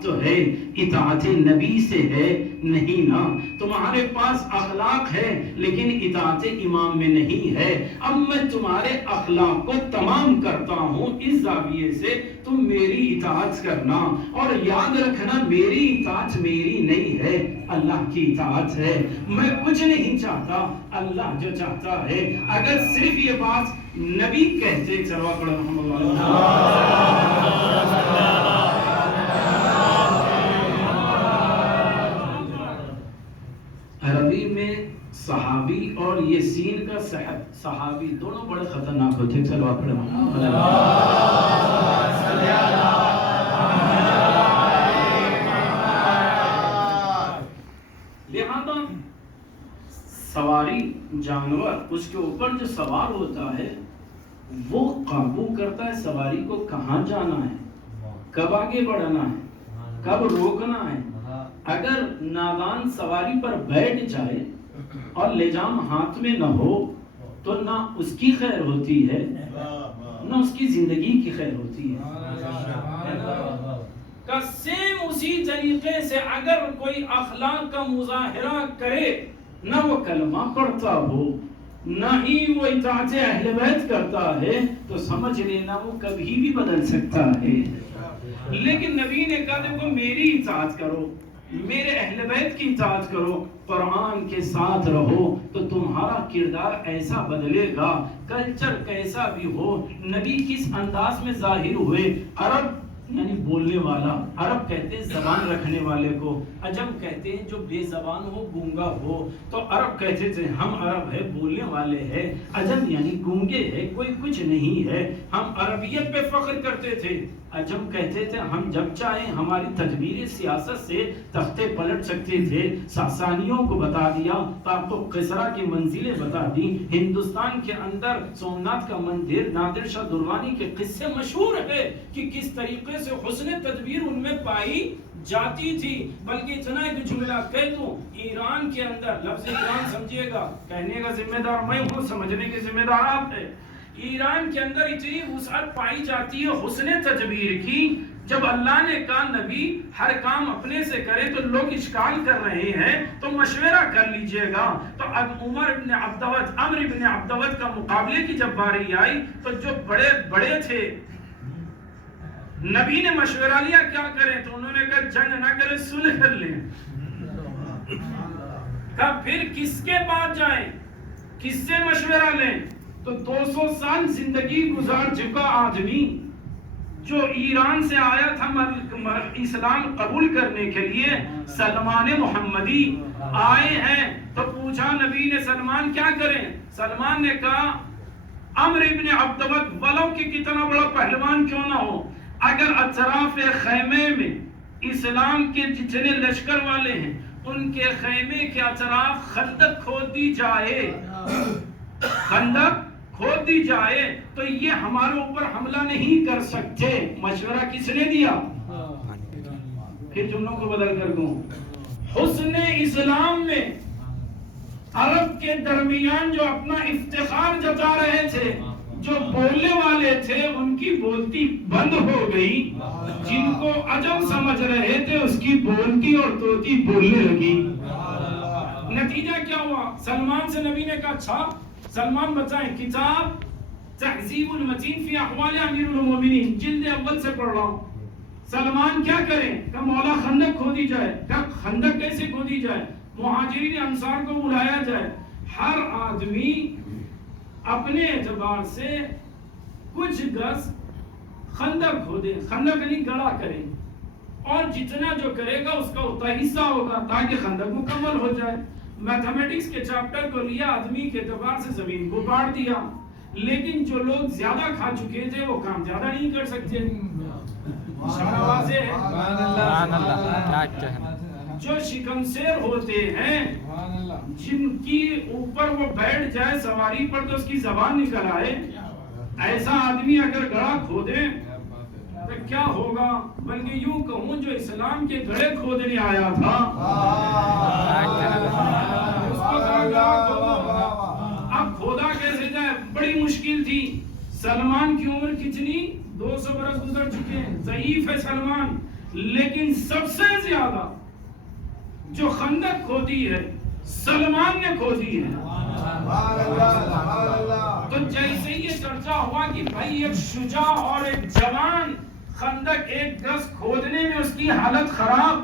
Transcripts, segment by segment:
اخلاق تو ہے، اطاعت نبی سے ہے نہیں نا. تمہارے پاس اخلاق ہے لیکن اطاعت امام میں نہیں ہے. اب میں تمہارے اخلاق کو تمام کرتا ہوں اس زاویے سے تم میری اطاعت کرنا، اور یاد رکھنا میری اطاعت میری نہیں ہے، اللہ کی اطاعت ہے. میں کچھ نہیں چاہتا، اللہ جو چاہتا ہے. اگر صرف یہ بات نبی کہتے، چلو پڑھو محمد عربی میں صحابی اور یہ سین کا صحابی دونوں بڑے خطرناک ہوتے ہیں. چلو پڑھو لہذا سواری جانور اس کے اوپر جو سوار ہوتا ہے وہ قابو کرتا ہے سواری کو کہاں جانا ہے، کب آگے بڑھنا ہے، کب روکنا ہے. اگر نادان سواری پر بیٹھ جائے اور لجام ہاتھ میں نہ ہو تو نہ اس کی خیر ہوتی ہے نہ اس کی زندگی کی خیر ہوتی ہے. سیم اسی طریقے سے اگر کوئی اخلاق کا مظاہرہ کرے، نہ وہ کلمہ پڑھتا ہو نہ ہی وہ اطاعت اہل بیت کرتا ہے، تو سمجھ لینا وہ کبھی بھی بدل سکتا ہے. لیکن نبی نے کہا دیکھو میری اطاعت کرو، میرے اہل بیت کی اطاعت کرو، قرآن کے ساتھ رہو تو تمہارا کردار ایسا بدلے گا. کلچر کیسا بھی ہو، نبی کس انداز میں ظاہر ہوئے. عرب یعنی بولنے والا، عرب کہتے ہیں زبان رکھنے والے کو، عجم کہتے ہیں جو بے زبان ہو، گونگا ہو. تو عرب کہتے تھے ہم عرب ہے، بولنے والے ہیں. عجم یعنی گونگے ہے، کوئی کچھ نہیں ہے. ہم عربیت پہ فخر کرتے تھے. عجم کہتے تھے ہم جب چاہیں ہماری تدبیر سیاست سے تختے پلٹ سکتے تھے. ساسانیوں کو بتا دیا، طاق و قصرہ کی منزلیں بتا دی. ہندوستان کے اندر سومناتھ کا مندر، نادر شاہ درانی کے قصے مشہور ہے کہ کس طریقے سے حسن تدبیر ان میں پائی جاتی تھی. بلکہ اتنا ایک جملہ کہہ دوں، ایران کے اندر، لفظ ایران سمجھیے گا، کہنے کا ذمہ دار میں ہوں، سمجھنے کے ذمہ دار آپ ہے. ایران کے اندر اتنی وسعت پائی جاتی ہے حسن تدبیر کی. جب اللہ نے کہا نبی ہر کام اپنے سے کرے تو لوگ اشکال کر رہے ہیں تو مشورہ کر لیجئے گا. تو اب عمر ابن عبدود، عمر ابن عبدود کا مقابلے کی جب باری آئی تو جو بڑے بڑے تھے نبی نے مشورہ لیا کیا کریں، تو انہوں نے کہا جنگ نہ کریں، صلح کر لیں. کہا پھر کس کے پاس جائیں، کس سے مشورہ لیں. تو 200 سال زندگی گزار چکا آدمی جو ایران سے آیا تھا اسلام قبول کرنے کے لیے، سلمان محمدی آئے ہیں. تو پوچھا نبی نے سلمان کیا کریں. سلمان نے کہا عمر ابن عبدود ولو کہ کتنا بڑا پہلوان کیوں نہ ہو، اگر اطراف خیمے میں اسلام کے جتنے لشکر والے ہیں ان کے خیمے کے اطراف خندق کھود دی جائے، خندق کھود دی جائے تو یہ ہمارے اوپر حملہ نہیں کر سکتے. مشورہ کس نے دیا؟ پھر جملوں کو بدل کر دوں. حسن اسلام میں عرب کے درمیان جو اپنا افتخار جتا رہے تھے، جو بولنے والے تھے ان کی بولتی بند ہو گئی. جن کو عجم سمجھ رہے تھے اس کی بولتی اور توتی بولنے لگی. نتیجہ کیا ہوا؟ سلمان سے نبی نے کہا اچھا سلمان بتائیں، کتاب تہذیب المتین فی احوال امیر المومنین جلد اول سے پڑھ رہا ہوں. سلمان کیا کریں؟ کہ مولا خندق کھودی جائے. کہ خندق کیسے کھودی جائے؟ مہاجرین انصار کو بلایا جائے، ہر آدمی اپنے اعتبار سے کچھ گز خندق کھودے، خندق یعنی گڑھا کریں، اور جتنا جو کرے گا اس کا اتنا حصہ ہوگا تاکہ خندق مکمل ہو جائے. میتھمیٹکس کے چیپٹر کو لیا، آدمی کے اعتبار سے زمین کو کاٹ دیا. لیکن جو لوگ زیادہ کھا چکے تھے وہ کام زیادہ نہیں کر سکتے. اشارہ واضح ہے. جو شکنسیر ہوتے ہیں جن کی اوپر وہ بیٹھ جائے سواری پر تو اس کی زبان نکل آئے، ایسا آدمی اگر گڑھا کھودے تو کیا ہوگا؟ بلکہ یوں کہوں جو اسلام کے گڑھے کھودنے آیا تھا اب کھودا کیسے جائے؟ بڑی مشکل تھی. سلمان کی عمر کتنی؟ 200 برس گزر چکے ہیں، ضعیف ہے سلمان. لیکن سب سے زیادہ جو خندق کھودی ہے سلمان نے کھودی ہے. تو جیسے یہ چرچا ہوا کہ بھائی ایک شجاع اور ایک جوان خندق 1 گز کھودنے میں اس کی حالت خراب،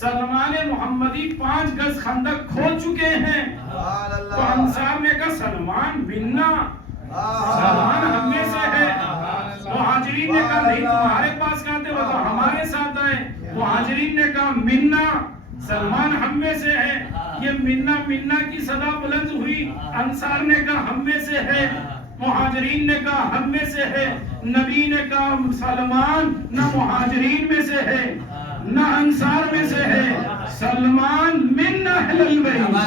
سلمان محمدی 5 گز خندق کھود چکے ہیں. تو انصار نے کہا سلمان منا، سلمان ہم میں سے ہے. مہاجرین نے کہا نہیں تمہارے پاس کہاں تھے، وہ تو ہمارے ساتھ آئے. مہاجرین نے کہا منا، سلمان ہم میں سے ہے. یہ منا منا کی صدا بلند ہوئی. انصار نے کہا ہم میں سے ہے، مہاجرین نے کہا ہم میں سے ہے. نبی نے کہا سلمان نہ مہاجرین میں سے ہے نہ انصار میں سے ہے، سلمان من اہل البیت.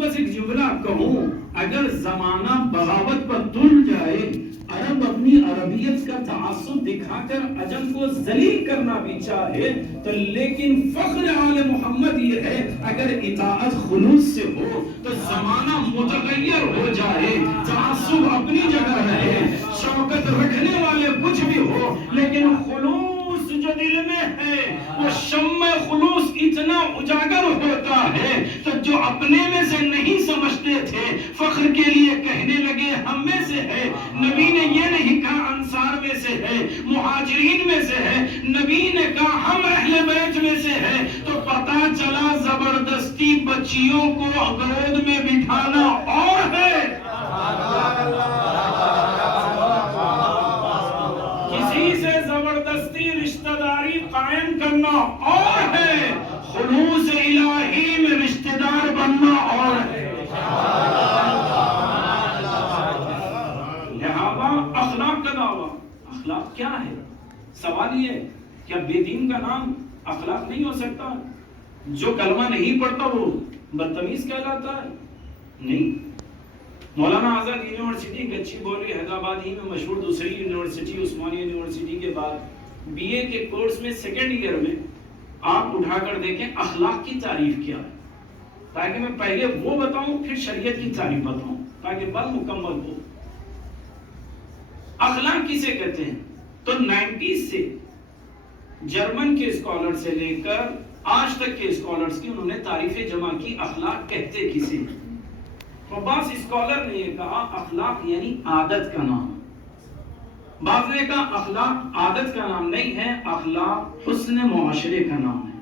بس ایک جملہ کہوں، اگر زمانہ بغاوت پر تل جائے، عرب اپنی عربیت کا تعصب دکھا کر عجم کو ذلیل کرنا بھی چاہے تو، لیکن فخر آل محمد یہ ہے اگر اطاعت خلوص سے ہو تو زمانہ متغیر ہو جائے، تعصب اپنی جگہ رہے، شوکت رکھنے والے کچھ بھی ہو، لیکن خلوص جو دل میں ہے وہ شمع خلوص اتنا اجاگر ہوتا ہے تو جو اپنے میں سے نہیں سمجھتے تھے فخر کے لیے کہنے لگے ہم میں سے ہے. نبی نے یہ نہیں کہا انصار میں سے ہے، مہاجرین میں سے ہے، نبی نے کہا ہم اہل بیت میں سے ہے. تو پتا چلا زبردستی بچیوں کو گود میں بٹھانا اور ہے، کسی سے زبردستی رشتہ داری قائم کرنا اور ہے، خلوص الہی میں رشتہ دار بننا اور ہے. لہذا اخلاق کا دعویٰ، اخلاق کیا ہے؟ سوال یہ ہے کیا بے دین کا نام اخلاق نہیں ہو سکتا؟ جو کلمہ نہیں پڑھتا وہ بدتمیز کہلاتا ہے؟ نہیں. مولانا آزاد یونیورسٹی گچی بولی حیدرآباد ہی میں مشہور دوسری یونیورسٹی عثمانیہ یونیورسٹی کے بعد بی اے کے کورس میں 2nd ایئر میں آپ اٹھا کر دیکھیں اخلاق کی تعریف کیا ہے، تاکہ میں پہلے وہ بتاؤں پھر شریعت کی تعریف بتاؤں تاکہ بات مکمل ہو. اخلاق کسے کہتے ہیں؟ تو 90s سے جرمن کے اسکالر سے لے کر آج تک کے اسکالرز کی انہوں نے تعریف جمع کی اخلاق کہتے کسے. تو بعض اسکالر نے یہ کہا اخلاق یعنی عادت کا نام، بعض نے کہا اخلاق عادت کا نام نہیں ہے، اخلاق حسن معاشرے کا نام ہے.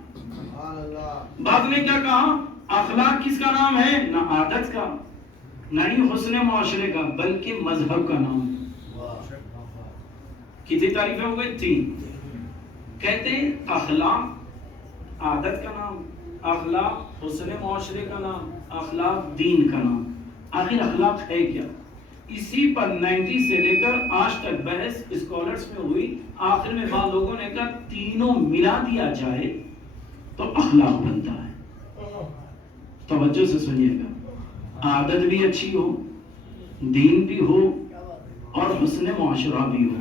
بعض نے کیا کہا اخلاق کس کا نام ہے؟ نہ عادت کا نہ ہی حسن معاشرے کا بلکہ مذہب کا نام ہے. کتنی تعریفیں ہو گئی؟ 3. کہتے ہیں اخلاق عادت کا نام، اخلاق حسن معاشرے کا نام، اخلاق دین کا نام. آخر اخلاق ہے کیا؟ اسی پر 90 سے لے کر آج تک بحث اسکالرز میں ہوئی. آخر میں بعض لوگوں نے کہا تینوں ملا دیا جائے تو اخلاق بنتا ہے. توجہ سے سنیے گا، عادت بھی اچھی ہو، دین بھی ہو اور حسن معاشرہ بھی ہو،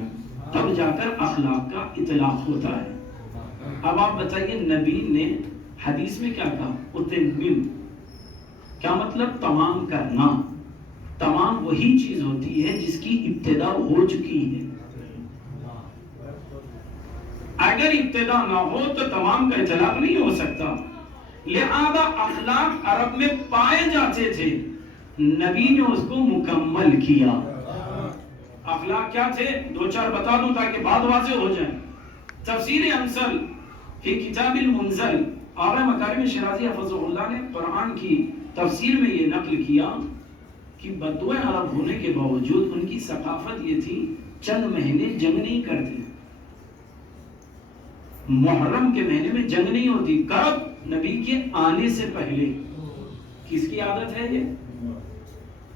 تب جا کر اخلاق کا اطلاق ہوتا ہے. اب آپ بتائیے نبی نے حدیث میں کیا کہا؟ اتمم، کیا مطلب؟ تمام کرنا. تمام وہی چیز ہوتی ہے جس کی ابتدا ہو چکی ہے. اگر ابتدا نہ ہو تو تمام کا اطلاق نہیں ہو سکتا. لہذا اخلاق عرب میں پائے جاتے تھے، نبی نے اس کو مکمل کیا. اخلاق کیا تھے؟ 2-4 بتا دوں تاکہ بات واضح ہو جائے. تفسیر امثل فی کتاب المنزل، آقا مکارم شیرازی حفظہ اللہ نے قرآن کی تفسیر میں یہ نقل کیا کہ بدو عرب ہونے کے باوجود ان کی ثقافت یہ تھی چند مہینے جنگ نہیں کرتی. محرم کے مہینے میں جنگ نہیں ہوتی. کب؟ نبی کے آنے سے پہلے. کس کی عادت ہے یہ؟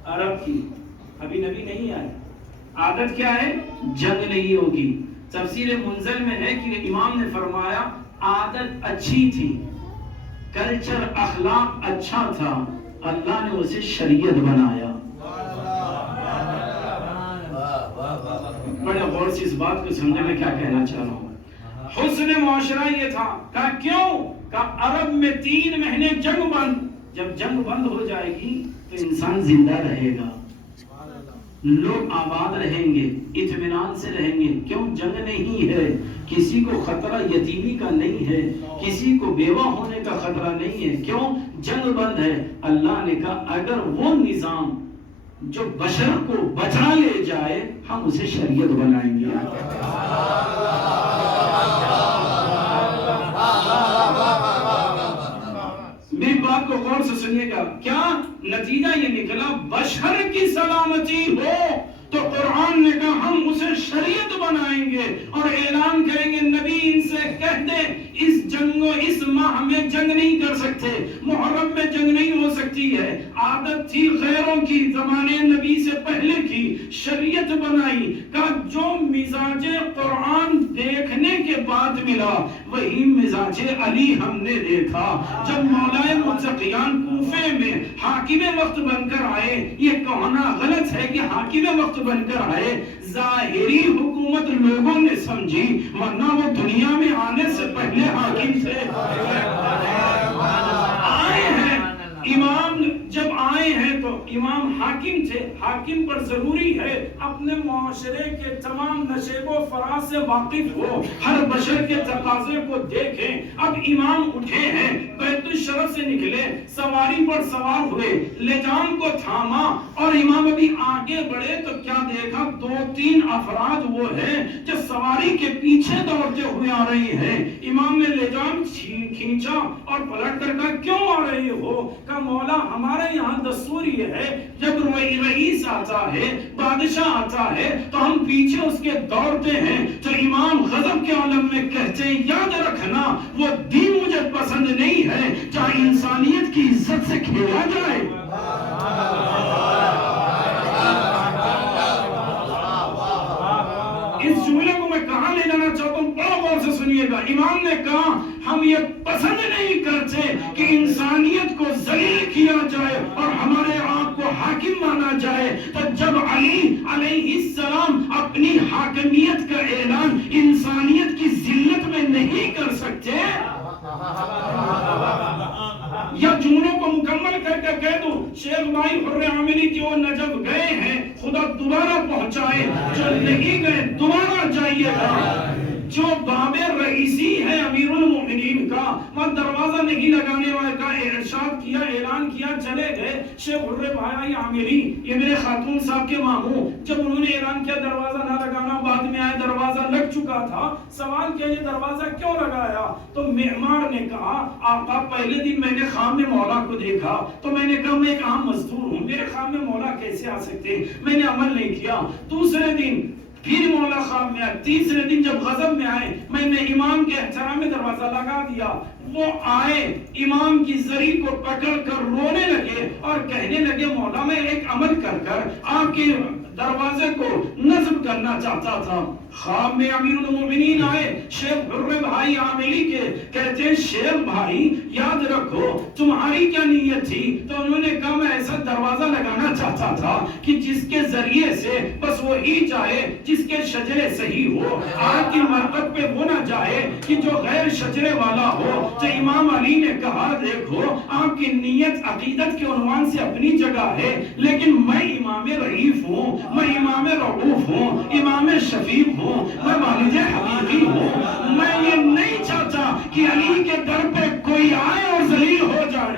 عرب کی. ابھی نبی نہیں آئے. عادت کیا ہے؟ جنگ نہیں ہوگی. تفسیر منزل میں ہے کہ امام نے فرمایا عادت اچھی تھی، کلچر اخلاق اچھا تھا، اللہ نے اسے شریعت بنایا. بڑے غور سے اس بات کو سمجھے میں کیا کہنا چاہ رہا ہوں. حسن معاشرہ یہ تھا. کہا کیوں؟ کہا عرب میں 3 مہینے جنگ بند. جب جنگ بند ہو جائے گی تو انسان زندہ رہے گا, لوگ آباد رہیں گے, اطمینان سے رہیں گے. کیوں؟ جنگ نہیں ہے, کسی کو خطرہ یتیمی کا نہیں ہے, کسی کو بیوہ ہونے کا خطرہ نہیں ہے. کیوں؟ جنگ بند ہے. اللہ نے کہا اگر وہ نظام جو بشر کو بچا لے جائے ہم اسے شریعت بنائیں گے. میری بات کو غور سے سنیے گا. کیا نتیجہ یہ نکلا؟ بشر کی سلامتی ہو تو قرآن نے کہا ہم اسے شریعت بنائیں گے اور اعلان کریں گے. نبی ان سے کہہ دے اس اس ماہ میں جنگ نہیں کر سکتے, محرم میں جنگ نہیں ہو سکتی ہے. عادت تھی غیروں کی, زمانے نبی سے پہلے کی, شریعت بنائی. کہا جو مزاج قرآن دیکھنے کے بعد ملا وہی مزاج علی ہم نے دیکھا. جب مولا متقیان کوفے میں حاکم وقت بن کر آئے, یہ کہنا غلط ہے کہ حاکم وقت بن کر آئے, ظاہری حکومت لوگوں نے سمجھی ورنہ وہ دنیا میں آنے سے پہلے حاکم تھے. آئے ہیں امام, جب آئے ہیں تو امام حاکم تھے. حاکم پر ضروری ہے اپنے معاشرے کے تمام نشیب و فراز سے واقف ہو, ہر بشر کے تقاضے کو دیکھیں. اب امام اٹھے ہیں, بیت الشرف سے نکلے, سواری پر سوار ہوئے, لجام کو تھاما اور امام ابھی آگے بڑھے تو کیا دیکھا؟ 2-3 افراد وہ ہیں جو سواری کے پیچھے دوڑتے ہوئے آ رہے ہیں. امام نے لجام کھینچا اور پلٹ کر کہا کیوں آ رہے ہو؟ کہا مولا ہمارے یہاں دستور یہ ہے جب رئیس آتا ہے, بادشاہ آتا ہے تو ہم پیچھے اس کے دوڑتے ہیں. تو امام غضب کے عالم میں کہتے ہیں یاد رکھنا وہ دین مجھے پسند نہیں ہے جہاں انسانیت کی عزت سے کھیلا جائے. اس جملے کو میں کہاں لے جانا چاہتا ہوں, بڑا غور سے سنیے گا. امام نے کہا ہم یہ پسند نہیں کرتے کہ انسانیت کو ذلیل کیا جائے اور ہمارے آپ کو حاکم مانا جائے. تو جب علی علیہ السلام اپنی حاکمیت کا اعلان انسانیت کی ذلت میں نہیں کر سکتے, یا جملوں کو مکمل کر کے کہہ دوں, شیخ بھائی حر عاملی جو نجف گئے ہیں خدا دوبارہ پہنچائے, جو نہیں گئے دوبارہ جائیے گا. جو باب رئیسی ہے امیر المؤمنین کا, وہاں دروازہ نہیں لگانے والے کا ارشاد کیا, اعلان کیا, چلے گئے. شیخ حر بھائی عاملی یہ میرے خاتون صاحب کے ماموں, جب انہوں نے اعلان کیا دروازہ نہ لگانا, بعد میں آئے دروازہ لگ چکا تھا. سوال کیا یہ دروازہ کیوں لگایا؟ تو معمار نے کہا آقا پہلے دن میں نے خام میں مولا کو دیکھا تو میں نے کہا میں ایک عام مزدور ہوں, میرے خام میں مولا کیسے آ سکتے, میں نے عمل نہیں کیا. دوسرے دن پھر مولا خواب میں آئے. تیسرے دن جب غضب میں آئے میں نے امام کے احترام میں دروازہ لگا دیا. وہ آئے امام کی زری کو پکڑ کر رونے لگے اور کہنے لگے مولا میں ایک عمل کر کر آپ کے دروازے کو نصب کرنا چاہتا تھا. خواب میں امیر المومنین آئے شیخ حر بھائی عاملی کے, کہتے ہیں شیخ بھائی یاد رکھو تمہاری کیا نیت تھی؟ تو انہوں نے کہا میں ایسا دروازہ لگانا چاہتا تھا کہ جس کے ذریعے سے بس وہی جائے جس کے شجرے صحیح ہو, آگ کی مرکت پہ وہ نہ جائے کہ جو غیر شجرے والا ہو. تو امام علی نے کہا دیکھو آپ کی نیت عقیدت کے عنوان سے اپنی جگہ ہے, لیکن میں امام رئیف ہوں, میں امام رعوف ہوں, امام شفیق ہوں, میں والد حقیقی ہوں. میں یہ نہیں چاہتا کہ علی کے در پہ کوئی آئے اور ذلیل ہو جائے.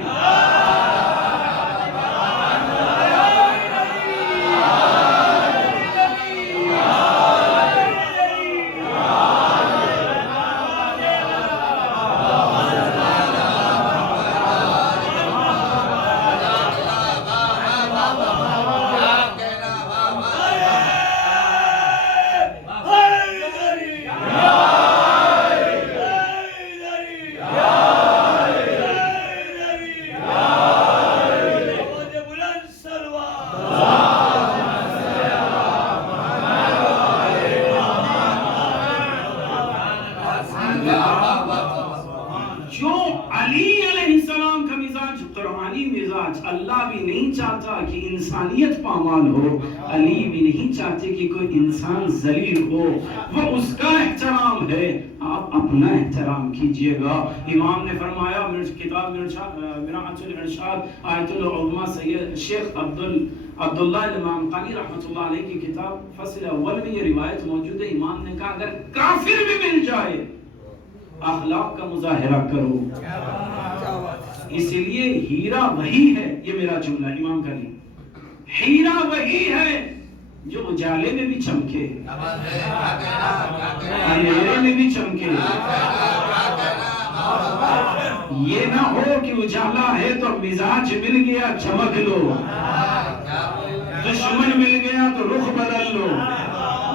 اللہ بھی نہیں چاہتا کہ انسانیت پامال ہو, علی بھی نہیں چاہتے کہ کوئی انسان ذلیل ہو، وہ اس کا احترام ہے، آپ اپنا احترام کیجئے گا۔ امام نے فرمایا، کتاب مرآۃ الارشاد آیت العظمیٰ سید شیخ عبداللہ امام قانی رحمۃ اللہ علیہ کی کتاب فصل اول میں یہ روایت موجود ہے، امام نے کہا اگر کافر بھی مل جائے اخلاق کا مظاہرہ کرو، اس لیے ہیرا وہی ہے، یہ میرا جملہ امام کا نہیں، ہیرا وہی ہے جو اجالے میں بھی چمکے، اندھیرے میں بھی چمکے۔ یہ نہ ہو کہ اجالا ہے تو مزاج مل گیا چمک لو، دشمن مل گیا تو رخ بدل لو،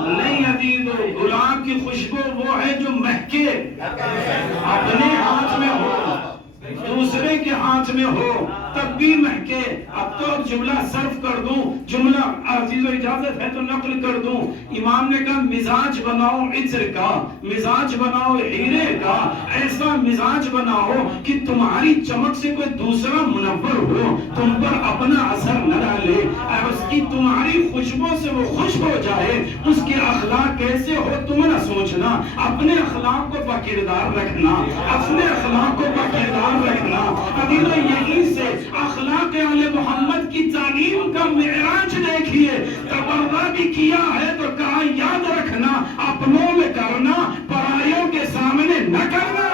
نہیں عزیزو گلاب کی خوشبو وہ ہے جو مہکے، اپنے ہاتھ میں ہو دوسرے کے ہاتھ میں ہو تب بھی مہکے۔ اب تو جملہ صرف کر دوں، جملہ عزیزو اجازت ہے تو نقل کر دوں، امام نے کہا مزاج بناؤ عطر کا، مزاج بناؤ ہیرے کا، ایسا مزاج بناؤ کہ تمہاری چمک سے کوئی دوسرا منور ہو، تم پر اپنا اثر نہ ڈالے، اور اس کی تمہاری خوشبو سے وہ خوش ہو جائے۔ اس کے اخلاق کیسے ہو تم نہ سوچنا، اپنے اخلاق کو باکردار رکھنا، اپنے اخلاق کو باکردار رکھنا۔ عزیزو یہیں سے اخلاق آل محمد کی تعلیم کا معراج دیکھیے، تبرہ بھی کیا ہے تو کہا یاد رکھنا اپنوں میں کرنا، پرائیوں کے سامنے نہ کرنا۔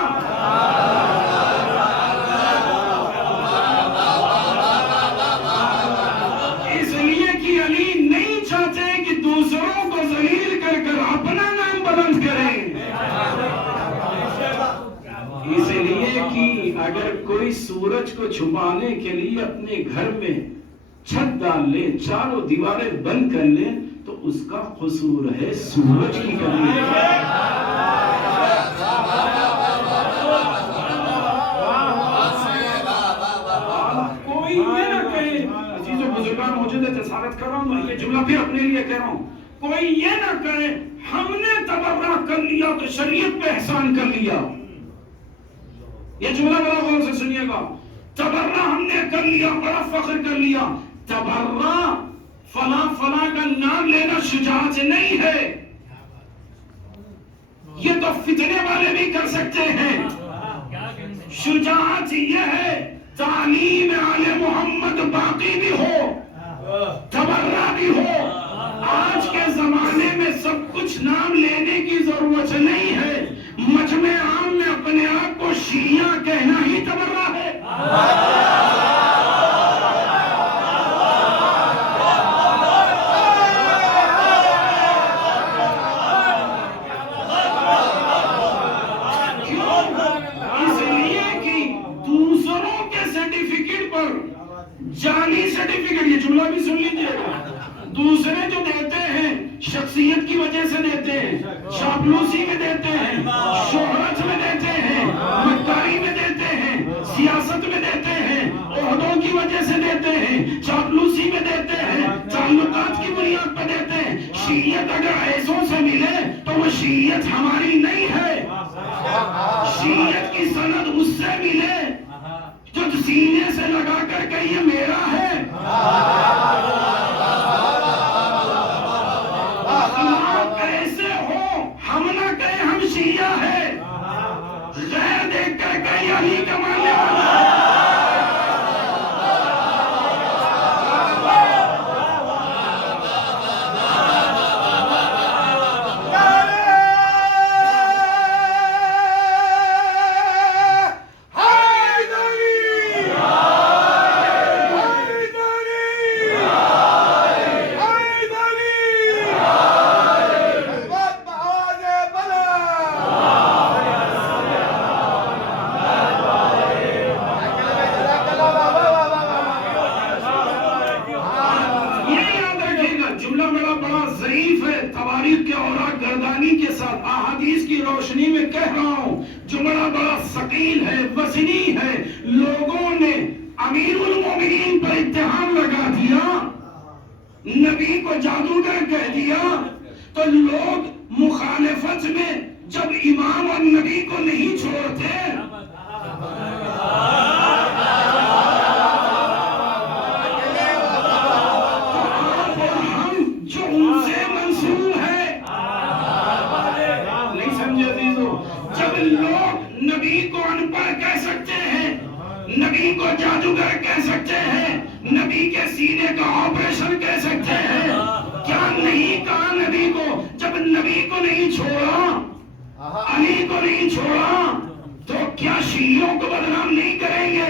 اس لیے کہ علی نہیں چاہتے کہ دوسروں کو ذلیل کر کر اپنا نام بلند کریں، اس لیے کہ اگر کوئی سورج کو چھپانے کے لیے اپنے گھر میں چھت ڈال لے، چاروں دیواریں بند کر لے تو اس کا قصور ہے، سورج کی کمی ہے۔ کوئی یہ نہ کہے، عزیزو بزرگان موجود ہے، جسارت کر رہا ہوں، یہ جملہ بھی اپنے لیے کہہ رہا ہوں، کوئی یہ نہ کہے ہم نے تبرہ کر لیا تو شریعت پہ احسان کر لیا۔ یہ جملہ بڑا غور سے سنیے گا، تبرہ ہم نے کر لیا، بڑا فخر کر لیا، تبرہ فلاں فلاں کا نام لینا شجاعت نہیں ہے، یہ تو فتنے والے بھی کر سکتے ہیں۔ شجاعت یہ ہے تعلیم آل محمد باقی بھی ہو، تبرہ بھی ہو۔ آج کے زمانے میں سب کچھ نام لینے کی ضرورت نہیں ہے، مجمع عام میں اپنے آپ کو شیعہ کہنا ہی تبرہ ہے۔ جعلی سرٹیفکیٹ، یہ جملہ بھی سن لیجئے گا، دوسرے جو دیتے ہیں شخصیت کی وجہ سے دیتے ہیں، چاپلوسی میں دیتے ہیں، شہرت میں دیتے ہیں، مکاری میں دیتے ہیں، سیاست میں دیتے ہیں، عہدوں کی وجہ سے دیتے ہیں، چاپلوسی میں دیتے ہیں، تعلقات کی بنیاد پر دیتے ہیں۔ شیعت اگر ایسوں سے ملے تو وہ شیعت ہماری نہیں ہے، شیعت کی سند اس سے ملے جو سینے سے لگا کر کہ یہ میرا ہے۔ اخلاق ایسے ہو، ہم نہ کہیں ہم شیعہ ہیں، غیر دیکھ کر کہیں علی کا ماننے والا ہے۔ نبی کو جادوگر کہہ دیا تو لوگ مخالفت میں جب امام اور نبی کو نہیں چھوڑتے، آپ اور ہم جادوگر کہہ سکتے ہیں، نبی کے سینے کا آپریشن کہہ سکتے ہیں، کیا نہیں کہا نبی کو؟ جب نبی کو نہیں چھوڑا، علی کو نہیں چھوڑا، تو کیا شیعوں کو بدنام نہیں کریں گے؟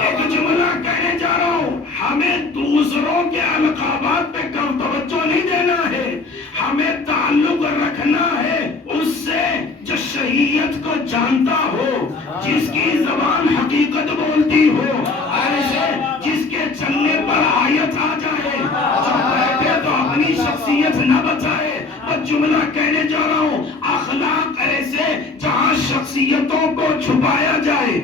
ایک جملہ کہنے جا رہا ہوں، ہمیں دوسروں کے القابات پہ کم توجہ نہیں دینا ہے، ہمیں تعلق رکھنا ہے اس سے جو شریعت کو جانتا ہو، جس کی زبان حقیقت بولتی ہو، ایسے جس کے چلنے پر آیت آ جائے، جو بیٹھے تو اپنی شخصیت نہ بتائے۔ اور جملہ کہنے جا رہا ہوں، اخلاق ایسے جہاں شخصیتوں کو چھپایا جائے،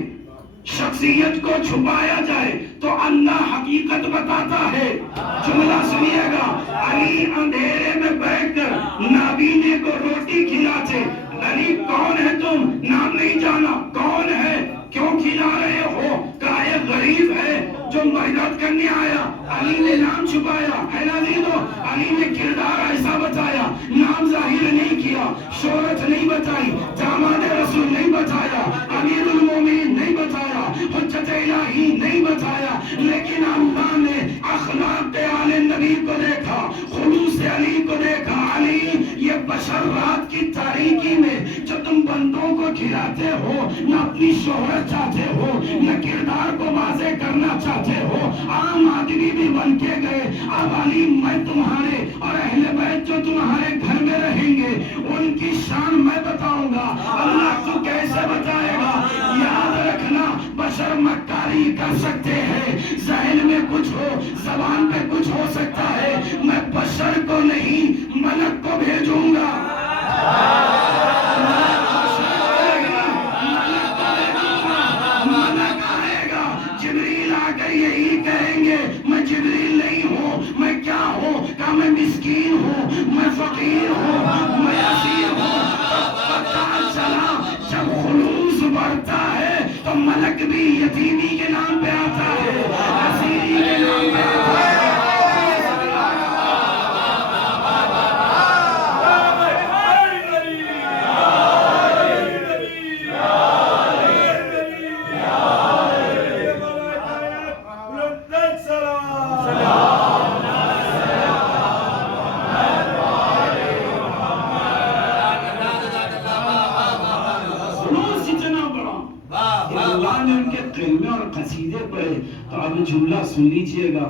شخصیت کو چھپایا جائے تو اللہ حقیقت بتاتا ہے۔ جملہ سنیے گا، علی اندھیرے میں بیٹھ کر نابینے کو روٹی کھلاتے۔ علی کون ہے تم؟ نام نہیں جانا، کون ہے؟ کیوں کھلا رہے ہو؟ کہا ایک غریب ہے جو مدد کرنے آیا۔ علی نے نام چھپایا ہے نا دیدو، علی نے کردار ایسا بتایا، نام ظاہر نہیں کیا، شہرت نہیں بتائی، داماد رسول نہیں بتایا، امیر المومنین نہیں بتایا، حجت الہی نہیں بتایا، لیکن اللہ نے اخلاق آل نبی کو دیکھا، خلوص علی کو دیکھا۔ علی یہ بشر رات کی تاریکی میں جو تم بندوں کو کھلاتے ہو، نہ اپنی شہرت چاہتے ہو، نہ کردار کو واضح کرنا چاہتے ہو، عام آدمی بھی بن کے گئے۔ اب علی میں تمہارے اور اہل بیت جو تمہارے گھر میں رہیں گے ان کی شان میں بتاؤں گا۔ اللہ تو کیسے بتائے گا؟ یاد رکھنا، بشر مکاری کر سکتے ہیں، ذہن میں کچھ ہو، زبان پہ کچھ ہو سکتا ہے، میں بشر کو نہیں ملک کو بھیجوں گا۔ ملک آئے گا، جبریل آ کر یہی کہیں گے، میں جبریل نہیں ہوں، میں کیا ہوں؟ کہا میں مسکین ہوں، میں فقیر ہوں، میں اسیر ہوں۔ پتہ چلا جب خلوص بڑھتا ہے تو ملک بھی یتیمی کے نام پہ آتا ہے، اسیری کے نام پہ آتا ہے۔ قصیدے پڑھے تو اب جملہ سن لیجئے گا۔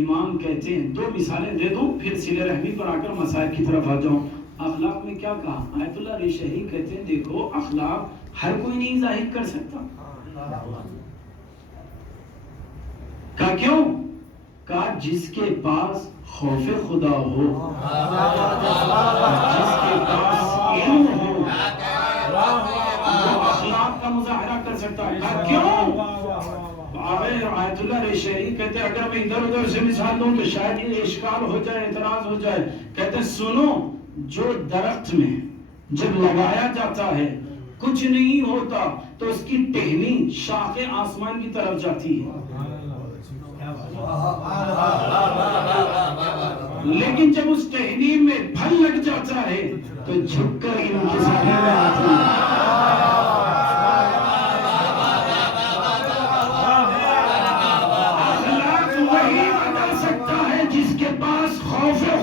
امام کہتے ہیں، دو مثالیں دے دوں پھر صلہ رحمی پر آ کر مسائل کی طرف آ جاؤں۔ اخلاق میں کیا کہا؟ آیت اللہ ریشہی کہتے ہیں دیکھو اخلاق ہر کوئی نہیں ظاہر کر سکتا۔ کہا کیوں؟ کہا جس کے پاس خوف خدا ہو، جس کے پاس علم ہو، وہ اخلاق کا مظاہرہ کر سکتا ہے۔ کہا کیوں؟ آیت اللہ ریشہی کہتے ہیں اگر میں ادھر ادھر سے مثال دوں تو شاید یہ اشکال ہو جائے، اعتراض ہو جائے۔ کہتے ہیں سنو، جو درخت میں جب لگایا جاتا ہے کچھ نہیں ہوتا تو اس کی ٹہنی شاخ آسمان کی طرف جاتی ہے، لیکن جب اس ٹہنی میں پھل لگ جاتا ہے تو جھک کر ان کے سامنے میں آتی ہے۔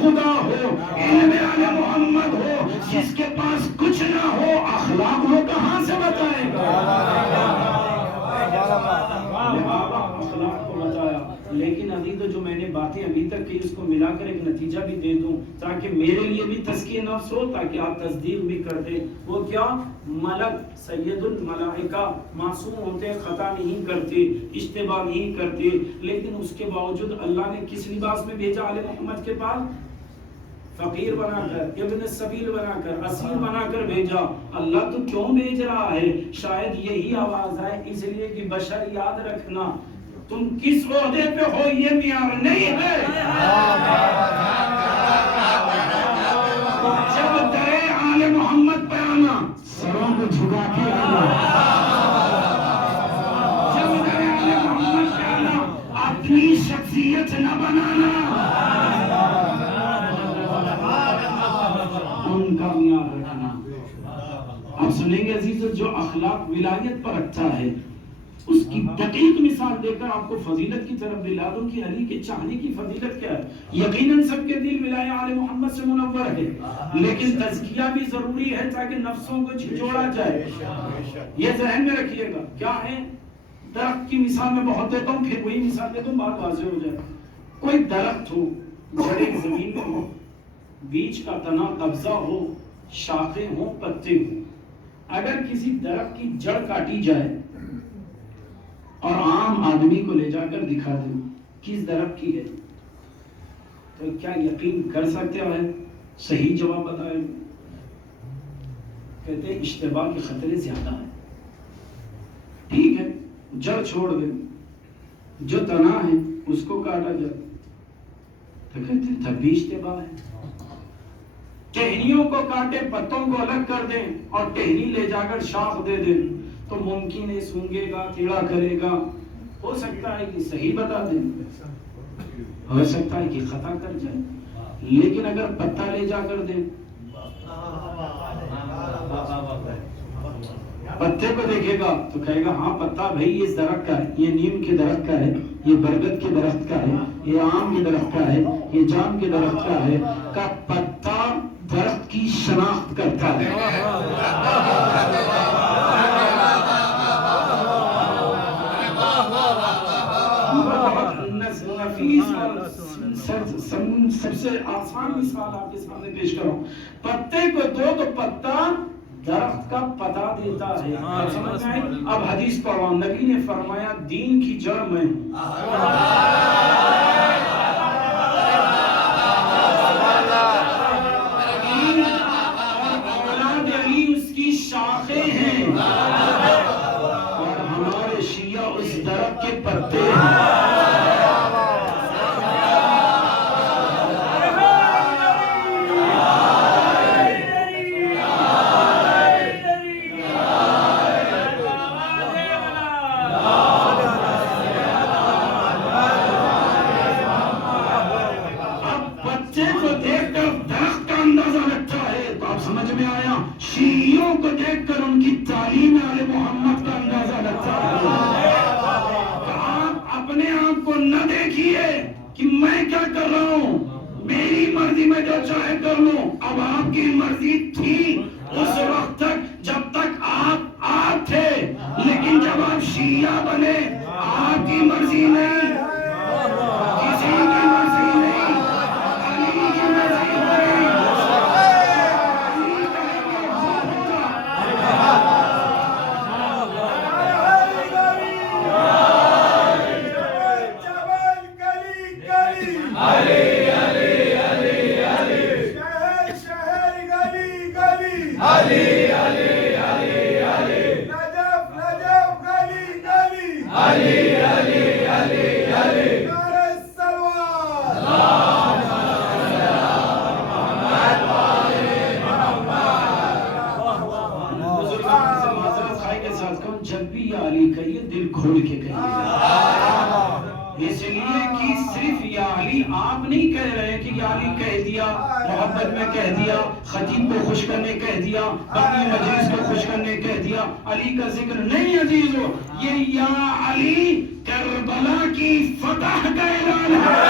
خدا ہو، علم علی محمد ہو، جس کے پاس کچھ نہ ہو اخلاق وہ کہاں سے بتائے گا؟ اخلاق کو بتایا، لیکن ابھی تو جو میں نے باتیں ابھی تک کی اس کو ملا کر ایک نتیجہ بھی دے دوں تاکہ میرے لیے بھی تزکیہ نفس ہو، تاکہ آپ تصدیق بھی کر دیں۔ وہ کیا؟ ملک سید الملائکہ معصوم ہوتے، خطا نہیں کرتے، اشتباہ نہیں کرتے، لیکن اس کے باوجود اللہ نے کس لباس میں بھیجا آل محمد کے پاس؟ فقیر بنا کر، ابن السبیل بنا کر، اسیر بنا کر بھیجا۔ اللہ تو کیوں بھیج رہا ہے؟ شاید یہی آواز ہے، اس لیے کہ بشر یاد رکھنا تم کس عہدے پہ ہو یہ معیار نہیں ہے۔ جب درے آل محمد پہ آنا سروں کو جھکا کے آنا، جب درے آل محمد پہ آنا اپنی شخصیت نہ بنانا، ان کا معیار رکھنا۔ اب سنیں گے عزیزو، جو اخلاق ولایت پر رکھتا ہے اس کی دقیق مثال دے کر آپ کو فضیلت کی طرف دلا دوں کہ علی کے چاہنے کی فضیلت کیا ہے۔ یقیناً سب کے دل ولایہ آل محمد سے منور ہے، لیکن تزکیہ بھی ضروری ہے تاکہ نفسوں کو جھنجھوڑا جائے۔ یہ ذہن میں رکھیے گا۔ کیا ہے؟ درخت کی مثال میں بہت دیتا ہوں، پھر وہی مثال دیتا ہوں، بات واضح ہو جائے۔ کوئی درخت ہو، جڑیں زمین میں ہو، بیچ کا تنا قبضہ ہو، شاخیں ہوں، پتے ہوں، اگر کسی درخت کی جڑ کاٹی جائے اور عام آدمی کو لے جا کر دکھا دیں کس درخت کی ہے، تو کیا یقین کر سکتے ہو؟ صحیح جواب بتائیں۔ کہتے ہیں اشتباہ کے خطرے زیادہ ہیں۔ ٹھیک ہے، جڑ چھوڑ دیں، جو تنا ہے اس کو کاٹا جائے تو کہتے ہیں تب بھی اشتباہ ہے۔ ٹہنیوں کو کاٹے، پتوں کو الگ کر دیں اور ٹہنی لے جا کر شاخ دے دیں تو ممکن ہے سونگے گا، ٹیڑھا کرے گا، ہو سکتا ہے کہ صحیح بتا دیں، ہو سکتا ہے کہ خطا کر جائے۔ لیکن اگر پتا لے جا کر دیں، پتے کو دیکھے گا تو کہے گا ہاں پتا بھائی اس درخت کا ہے، یہ نیم کے درخت کا ہے، یہ برگد کے درخت کا ہے، یہ آم کے درخت کا ہے، یہ جام کے درخت کا ہے، کا پتا درخت کی شناخت کرتا ہے۔ سب سے آسان مثال آپ کے سامنے پیش کروں، پتے کو دو تو پتا درخت کا پتا دیتا ہے۔ اب حدیث پڑھو، نبی نے فرمایا دین کی جڑ میں ہوں، اولاد علی اس کی شاخیں ہیں اور ہمارے شیعہ اس درخت کے پتے ہیں۔ شیعوں کو دیکھ کر ان کی تعلیم آل محمد کا اندازہ لگتا ہے۔ آپ اپنے آپ کو نہ دیکھیے کہ میں کیا کر رہا ہوں، میری مرضی میں جو چاہے کر لوں۔ اب آپ کی مرضی تھی اس وقت تک جب تک آپ تھے، لیکن جب آپ شیعہ بنے آپ کی مرضی نہیں، کسی کی مرضی نہیں، علی کی مرضی ہوئی۔ جب بھی یا علی کہیے دل کھول کے کہیے، اس لیے کہ صرف یا علی آپ نہیں کہہ رہے کہ یا علی کہہ دیا، محبت میں کہہ دیا، خطیب کو خوش کرنے کہہ دیا، اپنی مجلس کو خوش کرنے کہہ دیا، علی کا ذکر نہیں عزیزو، یہ یا علی کربلا کی فتح کا اعلان ہے۔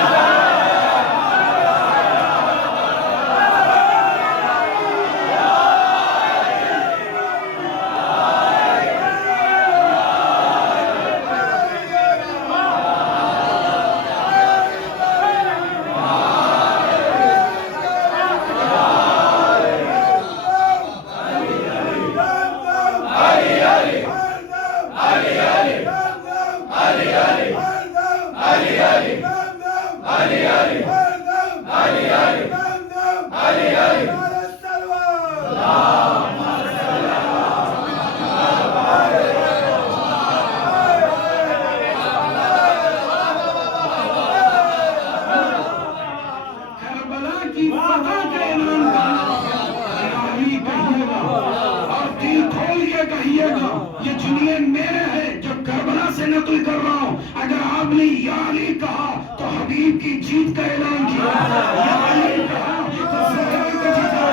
یہ جملے میرے ہیں جو کربلا سے نقل کر رہا ہوں۔ اگر آپ نے یا علی کہا تو حبیب کی جیت کا اعلان کیا، یا علی کہا تو سرکار کو جیتا،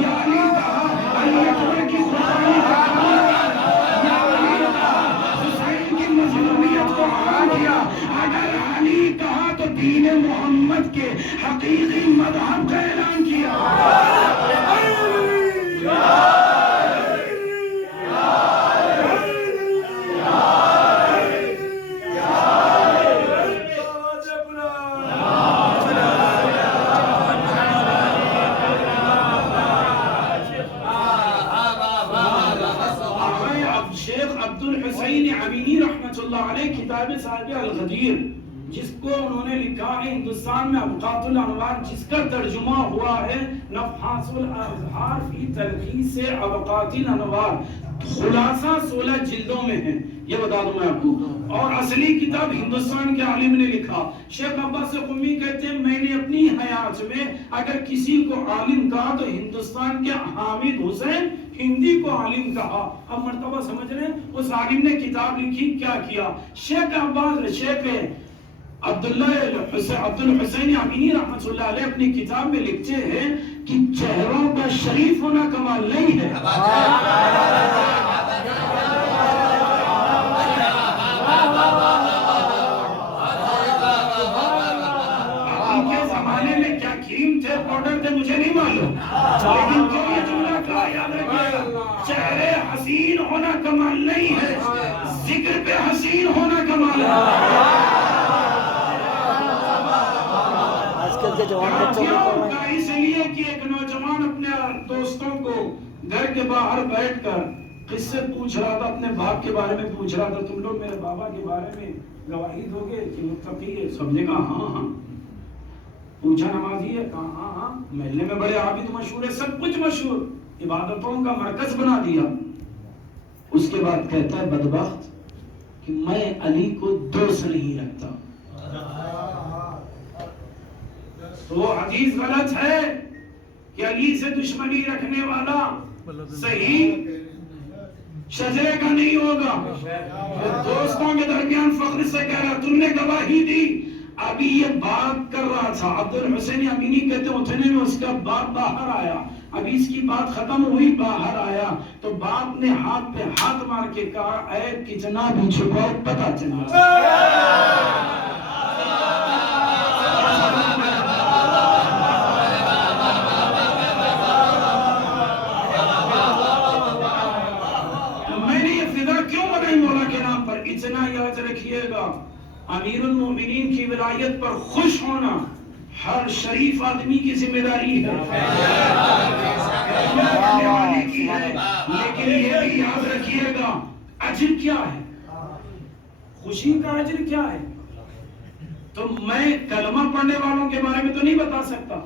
یا علی کہا علی اکبر کی قربانی کا، یا علی کہا حسین کی علیہ کتاب صاحب الغدیر جس کو انہوں نے لکھا ہے ہندوستان میں ابقات الانوار، جس کا ترجمہ ہوا ہے نفحات الاظہار فی تلخیص ابقات الانوار، خلاصہ 16 جلدوں میں ہے، یہ بتا دوں میں آپ کو، اور اصلی کتاب ہندوستان کے عالم نے لکھا۔ شیخ عباس قمی کہتے ہیں میں نے اپنی حیات میں اگر کسی کو عالم کہا تو ہندوستان کے حامد حسین ہندی کو عالم کہا۔ اب مرتبہ سمجھ رہے ہیں اس عالم نے کتاب لکھی، کیا کیا؟ شیخ عباس شیخ عبد الحسین امینی رحمۃ اللہ علیہ اپنی کتاب میں لکھتے ہیں کہ چہروں کا شریف ہونا کمال نہیں ہے، ان کے زمانے میں کیا کریم تھے پاؤڈر تھے مجھے نہیں معلوم، لیکن کیوں یہ جملہ کہا یاد رکھیے، چہرے حسین ہونا کمال نہیں ہے، ذکر پہ حسین ہونا کمال ہے۔ اس لیے کہ ایک نوجوان اپنے دوستوں کو گھر کے باہر بیٹھ کر قصے پوچھ رہا تھا، اپنے باپ کے بارے میں پوچھ رہا تھا، تم لوگ میرے بابا کے بارے میں گواہی دو گے کہ متقی ہے؟ سب نے کہا ہاں ہاں۔ پوچھا نمازی ہے؟ کہا ہاں ہاں۔ محلے میں بڑے عابد مشہور ہے، سب کچھ مشہور، عبادتوں کا مرکز بنا دیا۔ اس کے بعد کہتا ہے بدبخت کہ میں علی کو دوست نہیں رکھتا۔ تو وہ حدیث غلط ہے کہ علی سے دشمنی رکھنے والا صحیح شجرے کا نہیں ہوگا۔ وہ دوستوں کے درمیان فخر سے کہہ رہا تم نے گواہی دی۔ ابھی یہ بات کر رہا تھا عبد الحسین امینی کہتے ہیں اتنے میں اس کا باپ باہر آیا، ابھی اس کی بات ختم ہوئی، باہر آیا تو باپ نے ہاتھ پہ ہاتھ مار کے کہا اے کتنا بھی چھپاؤ پتہ چلا۔ اتنا یاد رکھیے گا امیر المومنین کی ولایت پر خوش ہونا ہر شریف آدمی کی ذمہ داری ہے، لیکن یہ بھی یاد رکھیے گا اجر کیا ہے، خوشی کا اجر کیا ہے۔ تو میں کلمہ پڑھنے والوں کے بارے میں تو نہیں بتا سکتا،